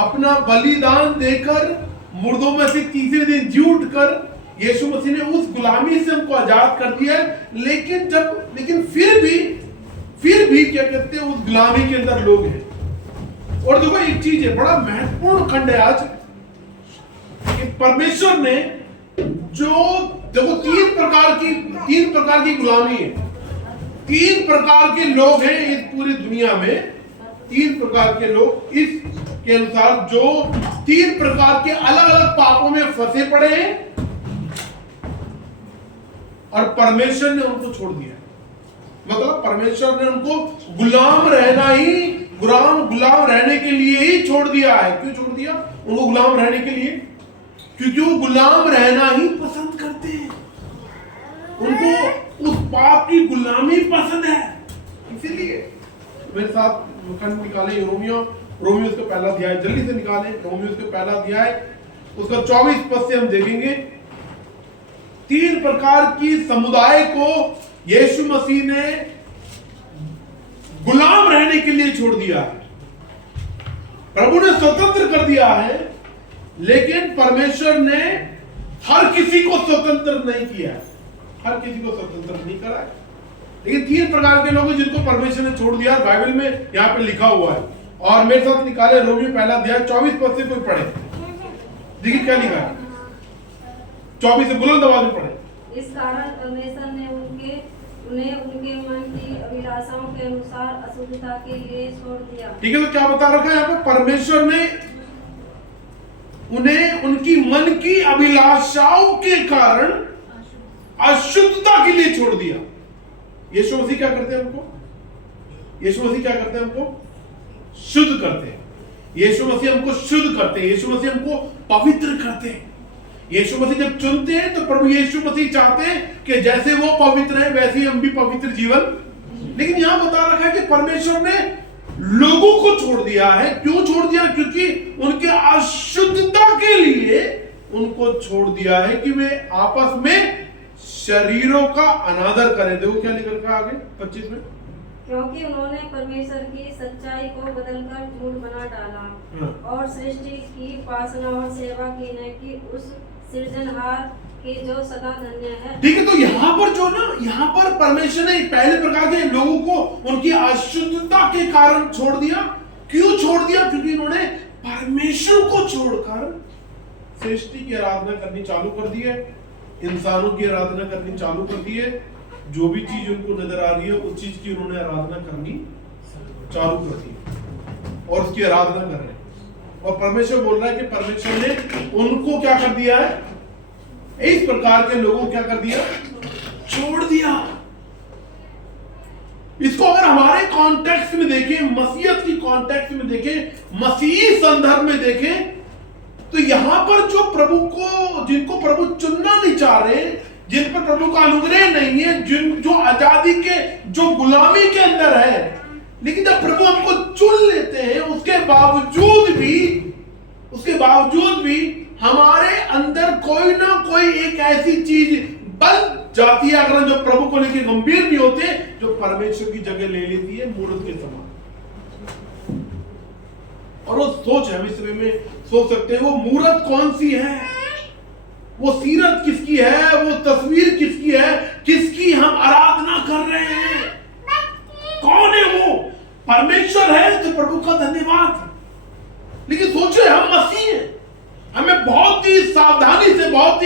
अपना बलिदान देकर मुर्दों में से तीसरे दिन जी उठकर यीशु मसीह ने उस गुलामी से हमको आजाद कर दिया है। लेकिन फिर भी क्या कहते हैं, उस गुलामी के अंदर लोग हैं। और देखो एक चीज है, बड़ा महत्वपूर्ण खंड है आज कि परमेश्वर ने जो देखो तीन प्रकार की गुलामी है। तीन प्रकार के लोग हैं इस पूरी दुनिया में। तीन प्रकार के लोग इसके अनुसार जो तीन प्रकार के अलग अलग पापों में फंसे पड़े हैं और परमेश्वर ने उनको छोड़ दिया। मतलब परमेश्वर ने उनको गुलाम रहने के लिए ही छोड़ दिया है। क्यों छोड़ दिया उनको गुलाम रहने के लिए? क्योंकि वो गुलाम रहना ही पसंद करते हैं। उनको उस पाप की गुलामी पसंद है। इसीलिए मेरे साथ खंड निकाले रोमियो उसका पहला अध्याय, जल्दी से निकाले रोमियो उसका पहला अध्याय, उसका 24 पद से हम देखेंगे तीन प्रकार की समुदाय को यीशु मसीह ने गुलाम रहने के लिए छोड़ दिया है। प्रभु ने स्वतंत्र कर दिया है, लेकिन परमेश्वर ने हर किसी को स्वतंत्र नहीं किया है। हर किसी को स्वतंत्र नहीं करा है। लेकिन तीन प्रकार के लोग जिनको परमेश्वर ने छोड़ दिया, बाइबल में यहाँ पे लिखा हुआ है। और मेरे साथ निकाले रोमियो पहला अध्याय 24 पद से कोई पढ़े, देखिए क्या लिखा है। 24 से बुलंद आवाज में पढ़े। इस कारण परमेश्वर ने उन्हें उनके मन की अभिलाषाओं के अनुसार अशुद्धता के लिए छोड़ दिया। ठीक है, तो क्या बता रखा है यहाँ पे? परमेश्वर ने उन्हें उनकी मन की अभिलाषाओं के कारण अशुद्धता के लिए छोड़ दिया। यीशु मसीह क्या करते हैं हमको? यीशु मसीह क्या करते हैं हमको? शुद्ध करते हैं। यीशु मसीह हमको शुद्ध करते हैं। यीशु मसीह हमको पवित्र करते हैं। यीशु मसीह जब चुनते हैं तो प्रभु यीशु मसीह चाहते हैं कि जैसे वो पवित्र है वैसे ही हम भी पवित्र जीवन। लेकिन यहां बता रखा है कि परमेश्वर ने लोगों को छोड़ दिया है। क्यों छोड़ दिया? क्योंकि उनके अशुद्धता के लिए उनको छोड़ दिया है कि वे आपस में शरीरों का अनादर करें। देखो क्या लिख रखा आगे 25 में, क्योंकि उन्होंने परमेश्वर की सच्चाई को बदलकर झूठ बना डाला और सृष्टि की उपासना और सेवा की न कि उस सृजनहार की जो सदा धन्य है। ठीक है, तो यहाँ पर परमेश्वर ने पहले प्रकार के लोगों को उनकी अशुद्धता के कारण छोड़ दिया। क्यों छोड़ दिया? क्योंकि उन्होंने परमेश्वर को छोड़कर सृष्टि की आराधना करनी चालू कर दी है, इंसानों की आराधना करनी चालू कर दी है। जो भी चीज उनको नजर आ रही है उस चीज की उन्होंने आराधना करनी चालू कर दी और उसकी आराधना कर रहे हैं। और परमेश्वर बोल रहा है कि परमेश्वर ने उनको क्या कर दिया है? इस प्रकार के लोगों को क्या कर दिया? छोड़ दिया। इसको अगर हमारे कॉन्टेक्स्ट में देखें, मसीहत की कॉन्टेक्स्ट में देखें, मसीही संदर्भ में देखें, तो यहां पर जिनको प्रभु चुनना नहीं चाह रहे, जिन पर प्रभु का अनुग्रह नहीं है, जो आजादी के जो गुलामी के अंदर है, लेकिन जब प्रभु हमको चुन लेते हैं उसके बावजूद भी हमारे अंदर कोई ना कोई एक ऐसी चीज बन जाती है, अगर जो प्रभु को लेकर गंभीर नहीं होते, जो परमेश्वर की जगह ले लेती है मूर्त के समान। और वो सोच है, हम इस समय में सोच सकते हैं वो मूर्त कौन सी है, वो सीरत किसकी है, वो तस्वीर किसकी है, किसकी हम आराधना कर रहे हैं, कौन है वो? परमेश्वर है तो प्रभु का धन्यवाद। लेकिन सोचिए हम मसीह हैं, हमें बहुत ही सावधानी से, बहुत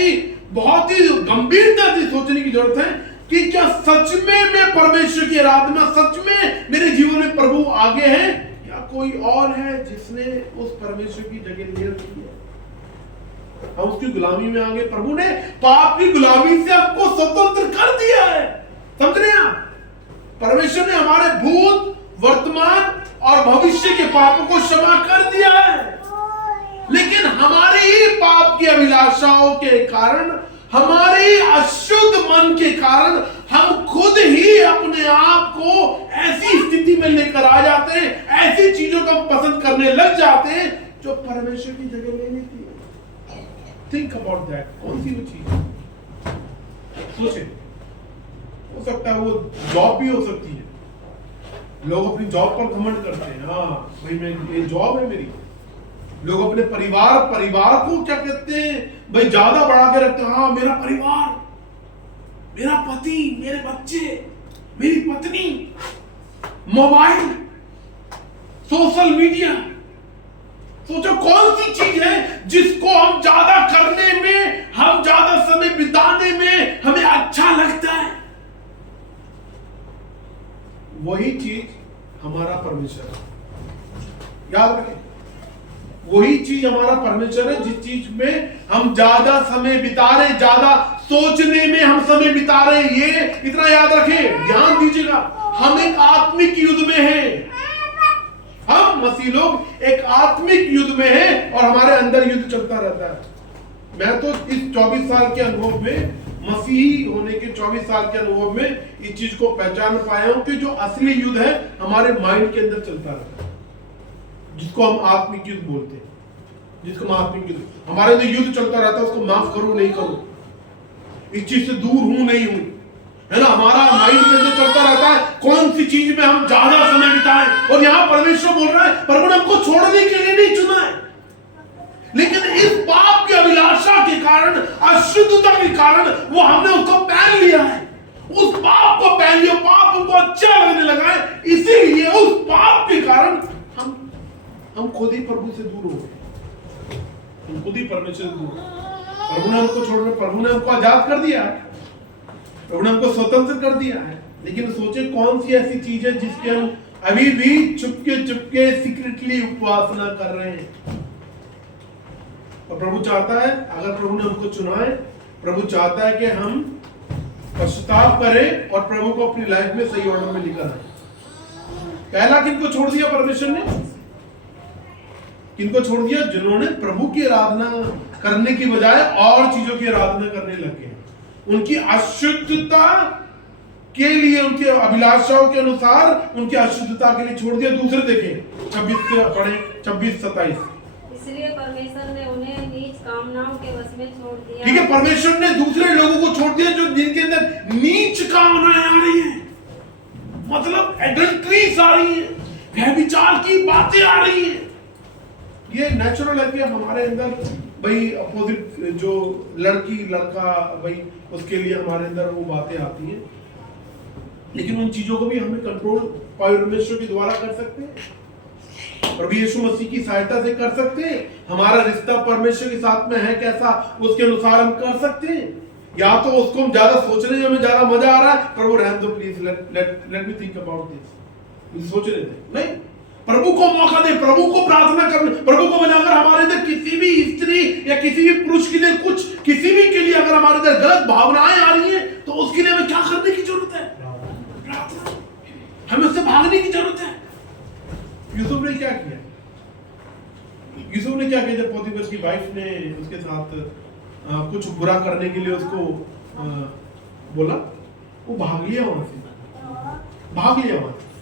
ही गंभीरता से सोचने की जरूरत है कि क्या सच में मैं परमेश्वर की आराधना, सच में मेरे जीवन में प्रभु आगे है या कोई और है जिसने उस परमेश्वर की जगह ले रखी है? हम उसकी गुलामी में आगे। प्रभु ने पाप की गुलामी से आपको स्वतंत्र कर दिया है। समझ रहे हैं आप? परमेश्वर ने हमारे भूत, वर्तमान और भविष्य के पापों को क्षमा कर दिया है। लेकिन हमारे ही पाप की अभिलाषाओं के कारण, हमारे अशुद्ध मन के कारण हम खुद ही अपने आप को ऐसी स्थिति में लेकर आ जाते हैं, ऐसी चीजों को पसंद करने लग जाते हैं जो परमेश्वर की जगह ले लेती है। Think about that. कौन सी वो चीज? सोचे, हो सकता है वो जॉब भी हो सकती है। लोग अपनी जॉब पर घमंड करते हैं, हाँ भाई मैं ये जॉब है मेरी, लोग अपने परिवार को क्या कहते हैं भाई, ज्यादा बढ़ा के रखते हैं। हाँ, मेरा परिवार, मेरा पति, मेरे बच्चे, मेरी पत्नी, मोबाइल, सोशल मीडिया। सोचो कौन सी चीज है जिसको हम ज्यादा करने में, हम ज्यादा समय बिताने में हमें अच्छा लगता है। वही चीज हमारा परमेश्वर है, याद रखें। वही चीज हमारा परमेश्वर है जिस चीज में हम ज्यादा समय बिता रहे, ज्यादा सोचने में हम समय बिता रहे। ये इतना याद रखें, ध्यान दीजिएगा, हम एक आत्मिक युद्ध में हैं। हम मसीह लोग एक आत्मिक युद्ध में हैं और हमारे अंदर युद्ध चलता रहता है। मैं तो इस 24 साल के अनुभव में, मसीही होने के 24 साल के अनुभव में इस चीज को पहचान पाया हूं कि जो असली युद्ध है हमारे माइंड के अंदर चलता रहता है, जिसको हम आत्मिक युद्ध बोलते हैं। जिसको हम आत्मिक युद्ध, हमारे अंदर युद्ध चलता रहता है, उसको माफ करूं नहीं करूं, इस चीज से दूर हूं नहीं हूं, है ना। हमारा माइंड के अंदर चलता रहता है कौन सी चीज में हम ज्यादा समय बिताएं। और यहां परमेश्वर बोल रहा है, प्रभु ने हमको छोड़ने के लिए नहीं चुना है, लेकिन इस पाप की अभिलाषा के कारण, अशुद्धता के कारण वो हमने उसको पहन लिया है। उस पाप को पहन लिया, पाप हमको अच्छा लगने लगा है, इसीलिए उस पाप के कारण हम खुद ही प्रभु से दूर हो गए, हम खुद ही परमेश्वर से दूर। प्रभु ने हमको छोड़ने, प्रभु ने हमको आजाद कर दिया है, प्रभु ने हमको स्वतंत्र कर दिया है। लेकिन सोचे कौन सी ऐसी चीज है जिसके हम अभी भी चुपके सीक्रेटली उपासना कर रहे हैं। और प्रभु चाहता है, अगर प्रभु ने हमको चुना है, प्रभु चाहता है कि हम पश्चाताप करें और प्रभु को अपनी लाइफ में सही ऑर्डर में लेकर आए। पहला किनको छोड़ दिया परमेश्वर ने? किनको छोड़ दिया? जिन्होंने प्रभु की आराधना करने की बजाय और चीजों की आराधना करने लगे। उनकी अशुद्धता के लिए, उनके अभिलाषाओं के अनुसार उनकी अशुद्धता के लिए छोड़ दिया। दूसरे देखें 26 से पढ़े, 26-27। इसलिए परमेश्वर ने उन्हें नीच कामनाओं के वश में छोड़ दिया। ठीक है, परमेश्वर ने दूसरे लोगों को छोड़ दिया जो जिनके अंदर नीच कामनाएं आ रही है, मतलब एडल्ट्रीज आ रही है, व्यभिचार की बातें आ रही है। ये नेचुरल है कि हमारे अंदर भाई अपोजिट जो लड़की लड़का भाई उसके लिए हमारे अंदर वो बातें आती हैं, लेकिन उन चीजों को भी हमें कंट्रोल परमेश्वर के द्वारा कर सकते हैं, प्रभु यीशु मसीह की सहायता से कर सकते हैं। हमारा रिश्ता परमेश्वर के साथ में है कैसा, उसके अनुसार हम कर सकते हैं। या तो उसको हम ज्यादा सोचने में हमें ज्यादा मजा आ रहा है, प्रभु रहने दो please, let me think about this, सोच रहे थे नहीं, प्रभु को मौका दे, प्रभु को प्रार्थना करने, प्रभु को बनाकर हमारे अंदर किसी भी स्त्री या किसी भी पुरुष के लिए कुछ, किसी भी के लिए अगर हमारे अंदर गलत भावनाएं आ रही हैं तो उसके लिए हमें क्या करने की जरूरत है? प्रार्थना। हमें उससे भागने की जरूरत है। यूसुफ ने क्या किया? यूसुफ ने क्या किया जब पोतीफर की वाइफ ने उसके साथ कुछ बुरा करने के लिए उसको बोला, वो भाग लिया वहां से, भाग लिया वहां से।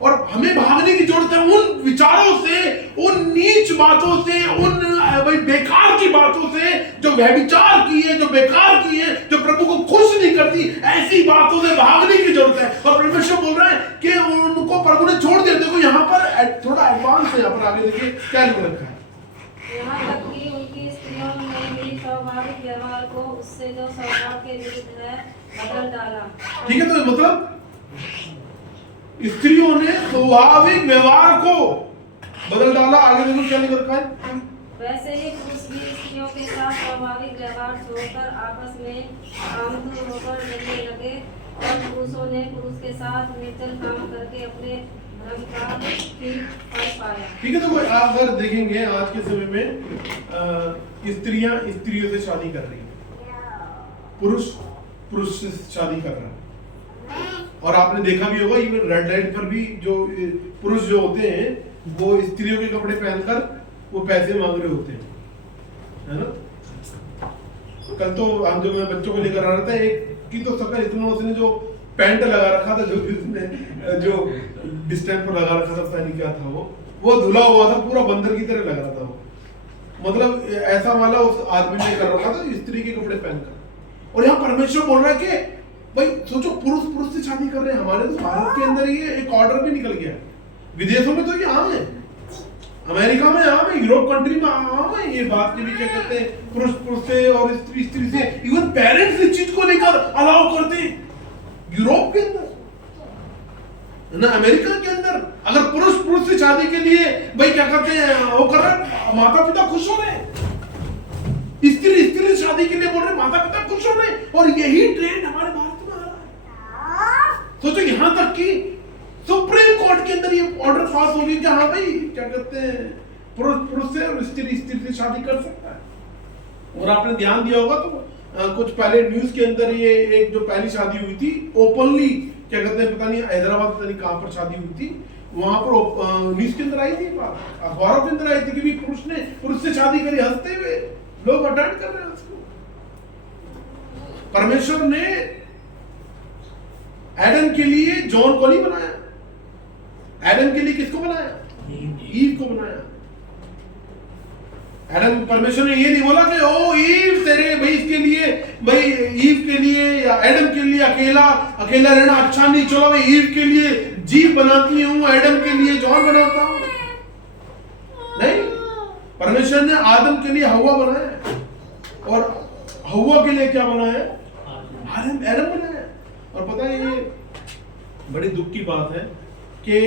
और हमें भागने की जरूरत है उन विचारों से, उन नीच बातों से, उन बेकार की बातों से जो व्यभिचार की है, जो बेकार की है, जो प्रभु को खुश नहीं करती, ऐसी बातों से भागने की जरूरत है। और परमेश्वर बोल रहा है कि उनको प्रभु ने छोड़ दिया। देखो यहाँ पर थोड़ा एडवांस है, यहाँ पर आगे देखिए क्या लिख रखा है। यहाँ तक कि उनकी स्त्रियों ने भी स्वाभाविक व्यवहार को उससे जो स्वभाव के विरुद्ध है बदल डाला। ठीक है, तो मतलब स्त्रियों ने स्वाभाविक व्यवहार को बदल डाला। आगे देखो क्या लिख रखा है। वैसे ही पुरुष भी स्त्रियों के साथ स्वाभाविक व्यवहार छोड़कर आपस में कामतुर होकर रहने लगे, और पुरुषों ने पुरुष के साथ निर्जल काम करके अपने धर्म का फल पाया। ठीक है, तो अगर देखेंगे आज के समय में स्त्रियां स्त्रियों से शादी कर रही है, पुरुष से शादी कर रहा है। और आपने देखा भी होगा इवन रेड लाइट पर भी जो पुरुष जो होते हैं वो स्त्रियों के कपड़े पहनकर वो पैसे मांग रहे होते हैं, है ना। कल तो हम जो मैं बच्चों को लेकर आ रहा था, एक की तो शक्ल इतना, उसने जो पैंट लगा रखा था, जो डिस्टेंस पर लगा रखा था, पता नहीं क्या था वो धुला हुआ था, पूरा बंदर की तरह लग रहा था वो। मतलब ऐसा वाला उस आदमी ने कर रखा था स्त्री के कपड़े पहनकर। और यहाँ परमेश्वर बोल रहा है कि भाई सोचो, पुरुष से शादी कर रहे हैं। हमारे तो भारत के अंदर ये एक ऑर्डर भी निकल गया, विदेशों में तो ये आम है, अमेरिका में आम है, यूरोप कंट्री में आम है ये बात के भी, क्या कहते हैं, पुरुष पुरुष से और स्त्री स्त्री से, इवन पेरेंट्स इस चीज को लेकर अलाउ करते हैं यूरोप के अंदर ना, अमेरिका के अंदर। अगर पुरुष पुरुष से शादी के लिए भाई क्या करते हैं वो कर रहे, माता पिता खुश हो रहे, स्त्री स्त्री शादी के लिए बोल रहे, माता पिता खुश हो रहे, और यही ट्रेंड हमारे भारत में आ रहा है। सोचो यहां तक कि सुप्रीम कोर्ट के अंदर ये ऑर्डर पास हो गया कि हाँ भाई क्या कहते हैं, पुरुष पुरुष से और स्त्री स्त्री से शादी कर सकता है। और आपने ध्यान दिया होगा तो कुछ पहले न्यूज के अंदर ये एक जो पहली शादी हुई थी ओपनली, क्या कहते हैं, पता नहीं हैदराबाद पता नहीं कहां पर शादी हुई थी, वहां पर न्यूज के अंदर आई थी, अखबारों के अंदर आई थी कि भी पुरुष ने पुरुष से शादी करी, हंसते हुए लोग अटेंड कर रहे हैं उसको। परमेश्वर ने एडम के लिए जॉन को नहीं बनाया, एडम के लिए किसको बनाया, ईव को बनाया। एडम, परमेश्वर ने ये नहीं बोला कि ओ ईव तेरे भाई इसके लिए, भाई ईव के लिए या एडम के लिए अकेला अकेला रहना अच्छा नहीं, चलो मैं ईव के लिए जीव बनाती हूँ, एडम के लिए जॉन बनाता हूँ। नहीं, परमेश्वर ने आदम के लिए हव्वा बनाया और हव्वा के लिए क्या बनाया, आदम एडम बनाया। और पता है ये बड़ी दुख की बात है कि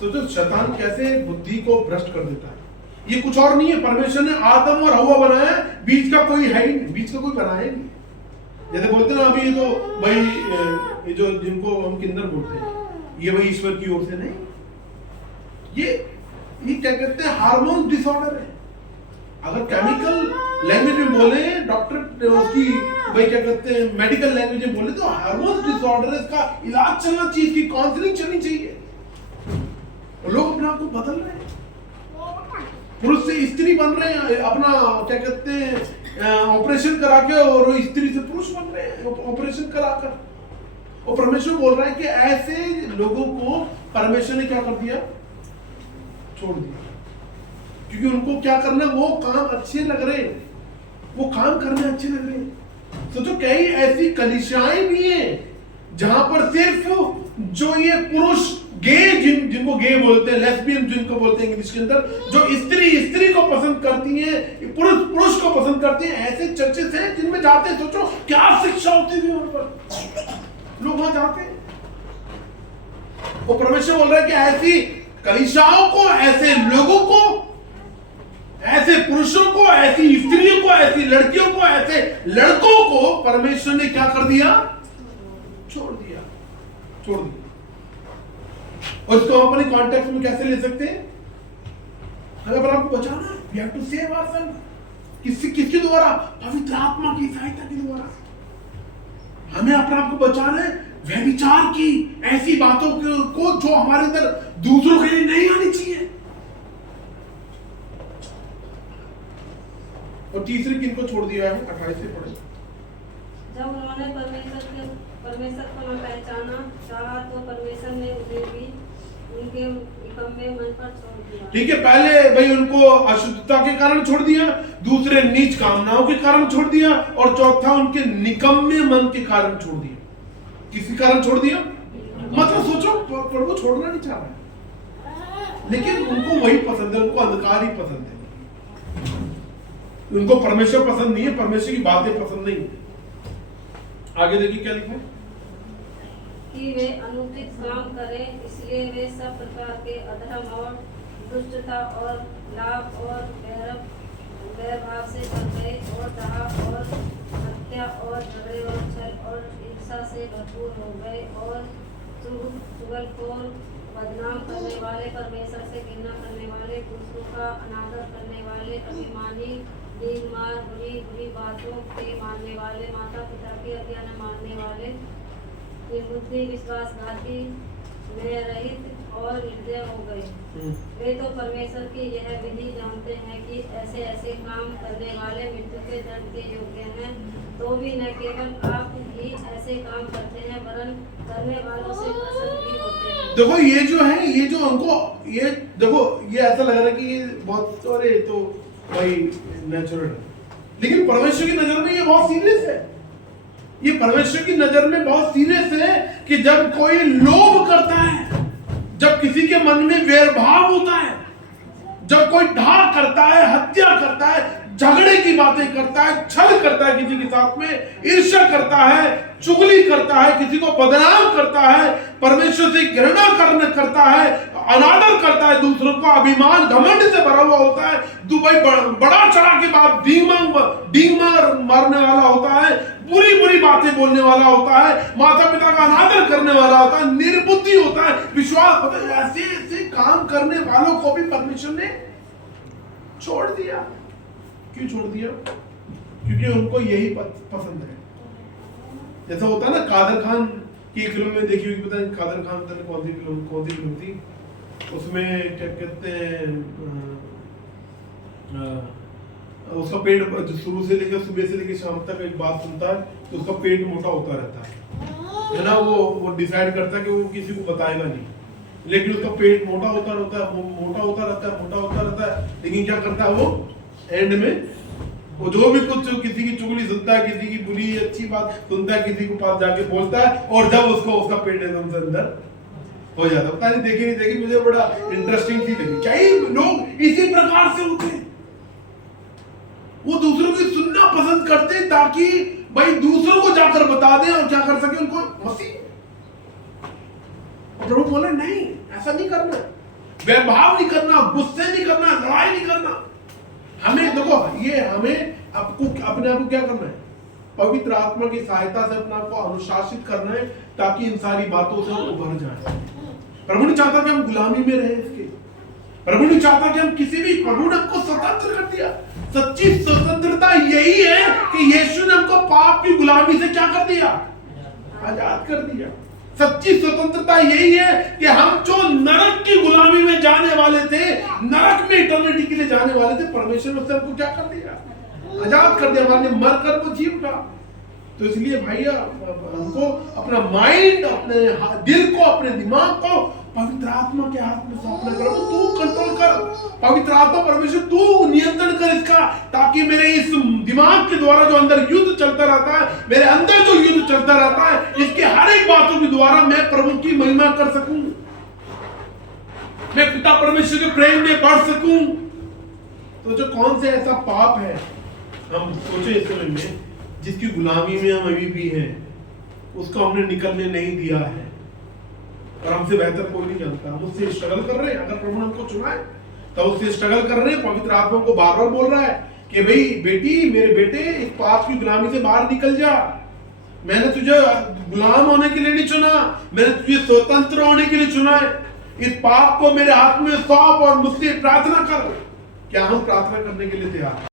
सोचो शैतान कैसे बुद्धि को भ्रष्ट कर देता है। ये कुछ और नहीं है, परमेश्वर ने आदम और हव्वा बनाया, बीच का कोई है ही नहीं, बीच का कोई बनाया ही नहीं। जैसे बोलते ना अभी ये तो भाई ये जो जिनको हम किन्नर बोलते हैं ये भाई ईश्वर की ओर से नहीं, ये क्या कहते हैं, हार्मोन डिसऑर्डर है। अगर केमिकल लैंग्वेज में बोले, डॉक्टर उसकी भाई क्या कहते हैं मेडिकल लैंग्वेज में बोले तो हार्मोन डिसऑर्डर है, इसका इलाज चलना चाहिए, इसकी काउंसलिंग चलनी चाहिए। लोग अपने आप को बदल रहे हैं, पुरुष से स्त्री बन रहे हैं, अपना क्या कहते हैं ऑपरेशन करा के, और स्त्री से पुरुष बन रहे हैं ऑपरेशन कराकर। और परमेश्वर बोल रहा है कि ऐसे लोगों को परमेश्वर ने क्या कर दिया, छोड़ दिया, क्योंकि उनको क्या करना, वो काम अच्छे लग रहे, वो काम करने अच्छे लग रहे। सोचो कई ऐसी कलीसियाएं भी हैं जहां पर सिर्फ जो ये पुरुष गे जिनको गे बोलते हैं, लेस्बियन जिनको बोलते हैं इंग्लिश के अंदर, जो स्त्री स्त्री को पसंद करती हैं, पुरुष पुरुष को पसंद करते हैं, ऐसे चर्चेस हैं जिनमें जाते हैं। सोचो क्या शिक्षा होती है वहां पर, लोग वहां जाते हैं। वो परमेश्वर बोल रहा है कि ऐसी कलीसियाओं को, ऐसे लोगों को, ऐसे पुरुषों को, ऐसी स्त्रियों को, ऐसी लड़कियों को, ऐसे लड़कों को परमेश्वर ने क्या कर दिया, छोड़ दिया, छोड़ दिया। और इसको हम अपने कॉन्टेक्स्ट में कैसे ले सकते हैं, अगर आपको बचाना है, we have to save ourselves। किसके द्वारा, पवित्र आत्मा की सहायता के द्वारा। हमें अपने आप को बचाना है व्यभिचार की ऐसी बातों को जो हमारे अंदर दूसरों के लिए नहीं आनी चाहिए। और तीसरे किनको छोड़ दिया है, 28 से पढ़े। जब उन्होंने परमेश्वर को न पहचाना चाहा तो परमेश्वर ने उन्हें भी उनके निकम्मे मन पर छोड़ दिया। ठीक है, पहले भाई उनको अशुद्धता के कारण छोड़ दिया, दूसरे नीच कामनाओं के कारण छोड़ दिया, और चौथा उनके निकम्मे मन के कारण छोड़ दिया। किसी कारण छोड़ दिया, मतलब सोचो प्रभु छोड़ना नहीं चाह रहा, लेकिन उनको वही पसंद है, उनको अंधकार ही पसंद है, उनको परमेश्वर पसंद नहीं है, परमेश्वर की बातें पसंद नहीं। आगे देखिए क्या लिखा है कि वे अनुचित काम करें, इसलिए वे सब प्रकार के अधर्म और दुष्टता और लाभ और वैरभाव से भर गए, और दाह और हत्या और झगड़े और छल और ईर्ष्या से भरपूर हो गए, और चुगलखोर, बदनाम करने वाले, परमेश्वर से घृणा करने वाले, दूसरों का अनादर करने वाले, अभिमानी, नीतिमार, बुरी बुरी बातों के मानने वाले, माता पिता की आज्ञा न मानने वाले, निर्बुद्धि, विश्वासघाती, न्याय रहित और निर्दय हो गए। वे तो परमेश्वर की यह विधि जानते हैं कि ऐसे ऐसे काम करने वाले मृत्यु के दंड के योग्य हैं, तो भी न केवल आप ही ऐसे काम करते हैं, वरन करने वालों से प्रसन्न भी होते हैं। देखो ये जो है, ये जो उनको, ये देखो ये ऐसा लग रहा है कि ये बहुत, अरे तो भाई नेचुरल है, लेकिन परमेश्वर की नजर में ये बहुत सीरियस है। ये परमेश्वर की नजर में बहुत सीरियस है कि जब कोई लोभ करता है, जब किसी के मन में वैरभाव होता है, जब कोई ढा करता है, हत्या करता है, झगड़े की बातें करता है, छल करता है किसी के साथ में, ईर्ष्या करता है, चुगली करता है, किसी को बदनाम करता है, परमेश्वर से घृणा करता है, अनादर करता है, दूसरों को अभिमान घमंड से भरा हुआ होता है, दुबई बड़ा चढ़ा के बाद डींग मारने वाला होता है, बुरी बुरी बातें बोलने वाला होता है, माता पिता का अनादर करने वाला होता है, निर्बुद्धि होता है, विश्वास होता है। ऐसे ऐसे काम करने वालों को भी परमेश्वर ने छोड़ दिया। क्यों छोड़ दिया? क्योंकि उनको यही पसंद है। जैसा होता है ना, कादर खान की फिल्म में देखी हुई, पता नहीं कादर खान पता नहीं कौन सी फिल्म थी, उसमें क्या कहते हैं, उसका पेट शुरू से लेकर सुबह से लेकर शाम तक एक बात सुनता है तो उसका पेट मोटा होता रहता है ना। वो डिसाइड करता है कि वो किसी को बताएगा नहीं, लेकिन उसका पेट मोटा होता रहता है। लेकिन क्या करता है वो एंड में, वो जो भी कुछ किसी की चुगली सुनता है, किसी की बुरी अच्छी बात सुनता है, किसी को पास जाके बोलता है, और जब उसका पेट एकदम से अंदर हो जाता है। पता नहीं देखी नहीं देखी, मुझे बड़ा इंटरेस्टिंग थी लगी। क्या ही लोग इसी प्रकार से होते हैं, वो दूसरों की सुनना पसंद करते हैं ताकि भाई दूसरों को जाकर बता दें और क्या कर सके उनको मसीह। और प्रभु बोले नहीं, ऐसा नहीं करना, वैभाव नहीं करना, गुस्से नहीं करना, लड़ाई नहीं करना। हमें देखो, ये हमें आपको अपने आप को क्या करना है, पवित्र आत्मा की सहायता से अपने आप को अनुशासित करना है, ताकि इन सारी बातों से हम उभर जाए। प्रभु नहीं चाहता कि हम गुलामी में रहे इसके, प्रभु नहीं चाहता कि हम किसी भी, प्रभु ने हमको स्वतंत्र कर दिया। सच्ची स्वतंत्रता यही है कि यीशु ने हमको पाप की गुलामी से क्या कर दिया, आजाद कर दिया। सच्ची स्वतंत्रता यही है कि हम जो नरक की गुलामी में जाने वाले थे, नरक में इटर्निटी के लिए जाने वाले थे, परमेश्वर ने उससे हमको क्या कर दिया, आजाद कर दिया। हमारे मरकर वो जी उठा। तो इसलिए भैया हमको अपना माइंड, अपने दिल को, अपने दिमाग को पवित्र आत्मा के हाथ में सौंपना करो। तू कंट्रोल कर, पवित्र आत्मा परमेश्वर तू नियंत्रण कर इसका, ताकि मेरे इस दिमाग के द्वारा जो अंदर युद्ध चलता रहता है, मेरे अंदर जो युद्ध चलता रहता है, इसके हर एक बातों के द्वारा मैं प्रभु की महिमा कर सकूं, मैं पिता परमेश्वर के प्रेम में बढ़ सकूं। तो जो कौन से ऐसा पाप है, हम सोचे इस समय में, जिसकी गुलामी में हम अभी भी हैं, उसको हमने निकलने नहीं दिया है, और हमसे बेहतर कोई नहीं जानता। हम उससे स्ट्रगल कर रहे हैं। अगर प्रभु ने हमको चुना है तो उससे स्ट्रगल कर रहे हैं। पवित्र आत्मा को बार बार बोल रहा है कि भाई बेटी, मेरे बेटे, इस पाप की गुलामी से बाहर निकल जा। मैंने तुझे गुलाम होने के लिए नहीं चुना, मैंने तुझे स्वतंत्र होने के लिए चुना है। इस पाप को मेरे हाथ में सौंप और मुझसे प्रार्थना कर। क्या हम प्रार्थना करने के लिए तैयार हैं?